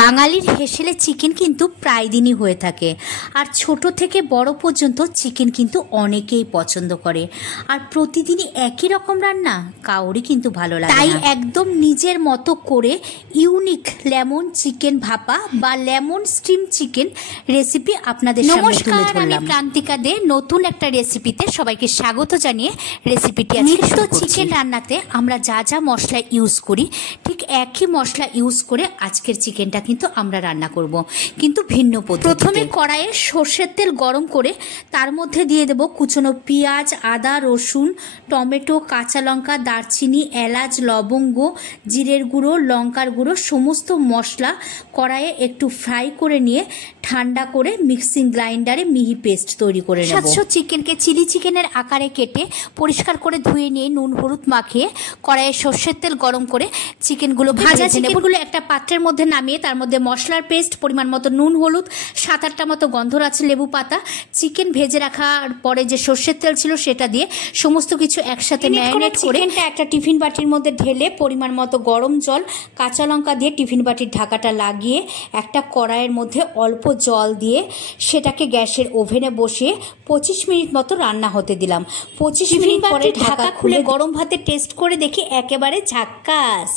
বাঙালির হেসেলে চিকেন কিন্তু প্রায় দিনই হয়ে থাকে, আর ছোট থেকে বড় পর্যন্ত চিকেন কিন্তু অনেকেই পছন্দ করে। আর প্রতিদিনই একই রকম রান্না কাউরই কিন্তু ভালো লাগে না। তাই একদম নিজের মতো করে ইউনিক লেমন চিকেন ভাপা বা লেমন স্টিম চিকেন রেসিপি আপনাদের সামনে তুলে ধরলাম। আমি প্রান্তিকা দে নতুন একটা রেসিপিতে সবাইকে স্বাগত জানিয়ে রেসিপিটি নিত্য চিকেন রান্নাতে আমরা যা যা মশলা ইউজ করি ঠিক একই মশলা ইউজ করে আজকের চিকেনটা কিন্তু আমরা রান্না করব, কিন্তু ভিন্ন পদ্ধতিতে। প্রথমে কড়াইয়ে সর্ষের তেল গরম করে তার মধ্যে দিয়ে দেব কুচনো পেঁয়াজ, আদা, রসুন, টমেটো, কাঁচা লঙ্কা, দারচিনি, এলাচ, লবঙ্গ, জিরের গুঁড়ো, লঙ্কার গুঁড়ো সমস্ত মশলা কড়াইয়ে একটু ফ্রাই করে নিয়ে ঠান্ডা করে মিক্সিং গ্রাইন্ডারে মিহি পেস্ট তৈরি করে নেব। স্বাস্থ্য চিকেনকে চিলি চিকেনের আকারে কেটে পরিষ্কার করে ধুয়ে নিয়ে নুন হলুদ মাখিয়ে কড়াইয়ে সর্ষের তেল গরম করে চিকেনগুলো ভাজা চিকেনগুলো একটা পাত্রের মধ্যে নামিয়ে তার মধ্যে মশলার পেস্ট, পরিমাণ মতো নুন, হলুদ, 7-8টা মতো গন্ধরাজ লেবু পাতা, চিকেন ভেজে রাখার পরে যে সর্ষের তেল ছিল সেটা দিয়ে সমস্ত কিছু একসাথে ম্যারিনেট করে একটা টিফিন বাটির মধ্যে ঢেলে পরিমাণ মতো গরম জল, কাঁচা লঙ্কা দিয়ে টিফিন বাটির ঢাকাটা লাগিয়ে একটা কড়াইয়ের মধ্যে অল্প জল দিয়ে সেটাকে গ্যাসের ওভেনে বসিয়ে 25 মিনিট মতো রান্না হতে দিলাম। 25 মিনিট পরে ঢাকা খুলে গরম ভাতে টেস্ট করে দেখি একেবারে ঝাক্কাস।